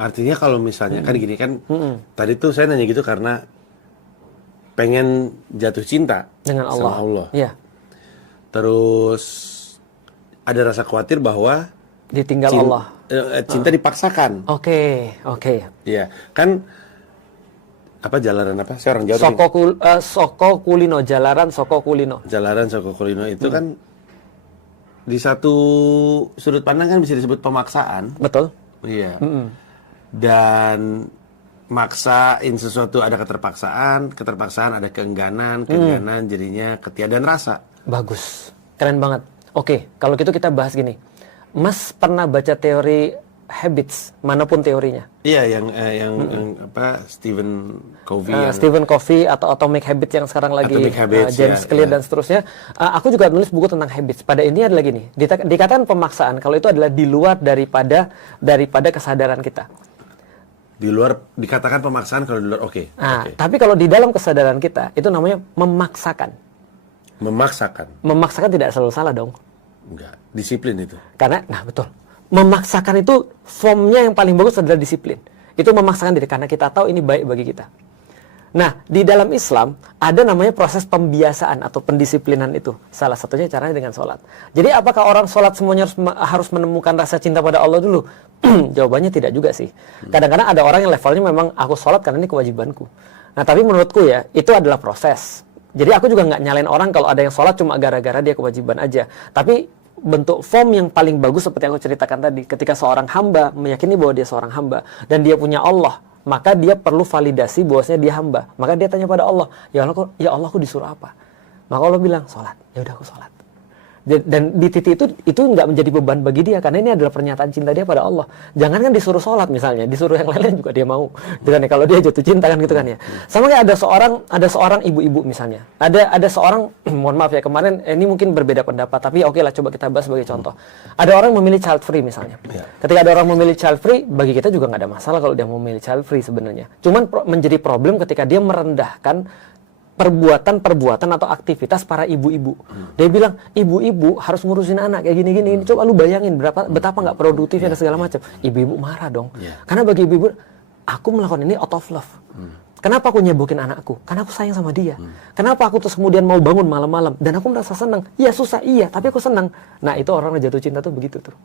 Artinya kalau misalnya kan gini kan, tadi tuh saya nanya gitu karena pengen jatuh cinta Dengan Allah. sama Allah. Iya. Terus ada rasa khawatir bahwa Ditinggal cin- Allah. cinta dipaksakan. Oke. Iya, kan apa jalanan apa? Saya orang Jawa nih. Soko kulino, jalaran soko kulino. Jalanan Soko Kulino itu kan di satu sudut pandang kan bisa disebut pemaksaan. Betul. Iya. Dan maksain sesuatu ada keterpaksaan ada keengganan jadinya ketiadaan rasa. Bagus. Keren banget. Oke, kalau gitu kita bahas gini. Mas pernah baca teori habits, manapun teorinya? Iya, yang apa Stephen Covey Stephen Covey atau Atomic Habits yang sekarang lagi Atomic Habits, James Clear ya. dan seterusnya. Aku juga nulis buku tentang habits. Pada intinya adalah gini, dikatakan pemaksaan kalau itu adalah di luar daripada kesadaran kita. Di luar dikatakan pemaksaan kalau di luar oke. Tapi kalau di dalam kesadaran kita itu namanya memaksakan. Memaksakan tidak selalu salah dong. Enggak, disiplin itu. Karena, betul. Memaksakan itu formnya yang paling bagus adalah disiplin. Itu memaksakan diri karena kita tahu ini baik bagi kita. Nah, di dalam Islam ada namanya proses pembiasaan atau pendisiplinan itu. Salah satunya caranya dengan sholat. Jadi apakah orang sholat semuanya harus menemukan rasa cinta pada Allah dulu? Jawabannya tidak juga sih. Kadang-kadang ada orang yang levelnya memang aku sholat karena ini kewajibanku. Nah, tapi menurutku ya, itu adalah proses. Jadi aku juga nggak nyalain orang kalau ada yang sholat cuma gara-gara dia kewajiban aja. Tapi bentuk form yang paling bagus seperti yang aku ceritakan tadi, ketika seorang hamba meyakini bahwa dia seorang hamba dan dia punya Allah, maka dia perlu validasi bahwasanya dia hamba. Maka dia tanya pada Allah, ya Allah aku disuruh apa? Maka Allah bilang sholat. Ya udah aku sholat. Dan di titik itu nggak menjadi beban bagi dia karena ini adalah pernyataan cinta dia pada Allah. Jangan kan disuruh sholat misalnya, disuruh yang lain juga dia mau. Gitu kan ya, kalau dia jatuh cinta kan gitu kan ya. Sama kayak ada seorang ibu-ibu misalnya. Ada seorang mohon maaf ya kemarin ini mungkin berbeda pendapat tapi oke lah coba kita bahas sebagai contoh. Ada orang memilih child free misalnya. Ketika ada orang memilih child free, bagi kita juga nggak ada masalah kalau dia memilih child free sebenarnya. Cuman menjadi problem ketika dia merendahkan perbuatan atau aktivitas para ibu-ibu. Dia bilang, ibu-ibu harus ngurusin anak kayak gini-gini. Coba lu bayangin betapa nggak produktifnya dan segala macam. Ibu-ibu marah dong. Karena bagi ibu-ibu, aku melakukan ini out of love. Kenapa aku nyebokin anakku? Karena aku sayang sama dia. Kenapa aku terus kemudian mau bangun malam-malam dan aku merasa senang? Iya susah, iya, tapi aku senang. Nah, itu orang jatuh cinta tuh begitu tuh.